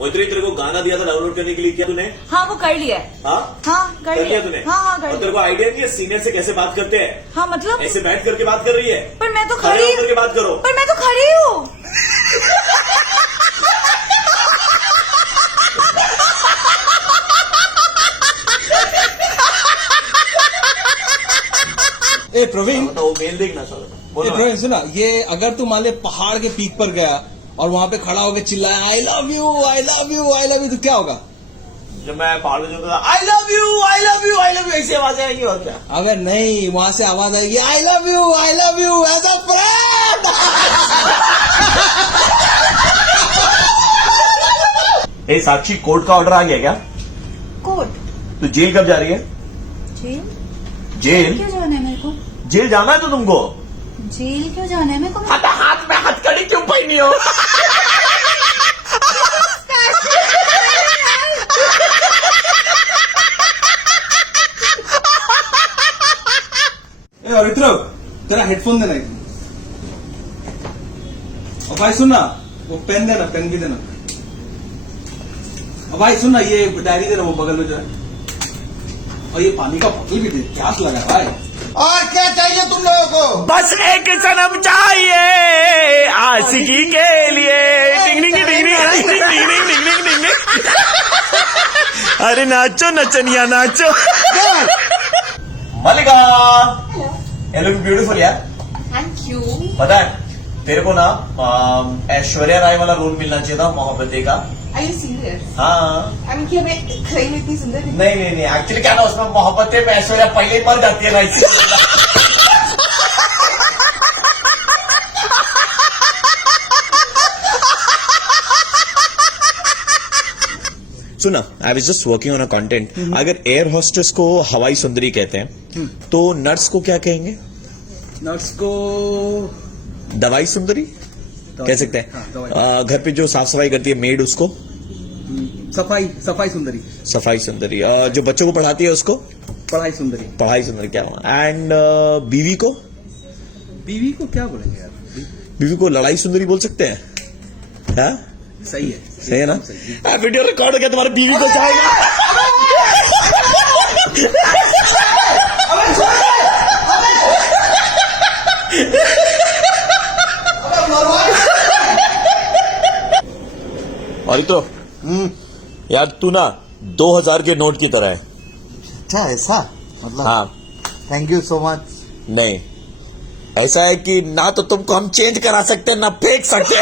मोहित्री तेरे को गाना दिया था डाउनलोड करने के लिए, क्या तूने? हाँ वो कर लिया है। हाँ कर लिया तूने? हाँ कर और लिया। तेरे को आइडिया नहीं है सीनियर से कैसे बात करते हैं? हाँ मतलब ऐसे बैठ करके बात कर रही है। पर मैं तो खड़े खड़ी होकर के बात करो। पर मैं तो खड़ी हूँ। ए प्रवीण, वो मेल देखना साला। बोलो ना। प्रवीण सुना, ये अगर तू मान ले पहाड़ के पीक पर गया और वहां पे खड़ा होकर चिल्लाया आई love you I love you I love you, तो क्या होगा? जब मैं पहाड़ पे जाता था आई love you I love you I love you ऐसी आवाज आएगी और क्या? अगर नहीं, वहां से आवाज आएगी I love you as a friend. ए साक्षी, कोर्ट का ऑर्डर आ गया क्या? कोर्ट? तो जेल कब जा रही है? जेल? जेल? क्यों जाना है मेरे को? जेल जाना है तो तुमको? जेल क्यों जाना है मेरे को? हाथ में हथकड़ी क्यों पहनी हो? ए अरित्र, तेरा हेडफोन देना एक। और भाई सुनना, वो पेन देना, पेन भी देना। और भाई सुनना, ये डायरी देना वो बगल में जो है। और ये पानी का बोतल भी दे, प्यास लगा भाई। और क्या चाहिए तुम लोगों को? बस एक सनम चाहिए आशिकी के लिए। टिंग टिंग टिंग टिंग टिंग टिंग टिंग टिंग टिंग टिंग। अरे नाचो नचनिया नाचो। मलिका, ये लुक ब्यूटीफुल यार। Thank you. पता है तेरे को ना ऐश्वर्या राय वाला रोल मिलना चाहिए था मोहब्बतें का। Are you serious? हाँ I mean क्या मैं सही में इतनी सुंदर नहीं? नहीं एक्चुअली क्या ना उसमें मोहब्बतें में ऐश्वर्या पहले ही मर जाती है ना, इसी सुना, I was just working on a content. अगर एयर होस्टेस को हवाई सुंदरी कहते हैं तो नर्स को क्या कहेंगे? नर्स को दवाई सुंदरी कह सकते हैं। हाँ, दवाई। घर पे जो साफ सफाई करती है मेड, उसको सफाई सुंदरी। सफाई सुंदरी। जो बच्चों को पढ़ाती है उसको पढ़ाई सुंदरी। पढ़ाई सुंदरी क्या हुआ? एंड बीवी को? बीवी को क्या बोलेंगे यार? बीवी को लड़ाई सुंदरी बोल सकते हैं। हाँ सही है, सही है ना? सही। वीडियो रिकॉर्ड हो गया, तुम्हारी बीवी को जाएगा। और तो यार तू ना 2000 के नोट की तरह है। अच्छा ऐसा मतलब? हाँ थैंक यू सो मच। नहीं, ऐसा है कि ना तो तुमको हम चेंज करा सकते ना फेंक सकते।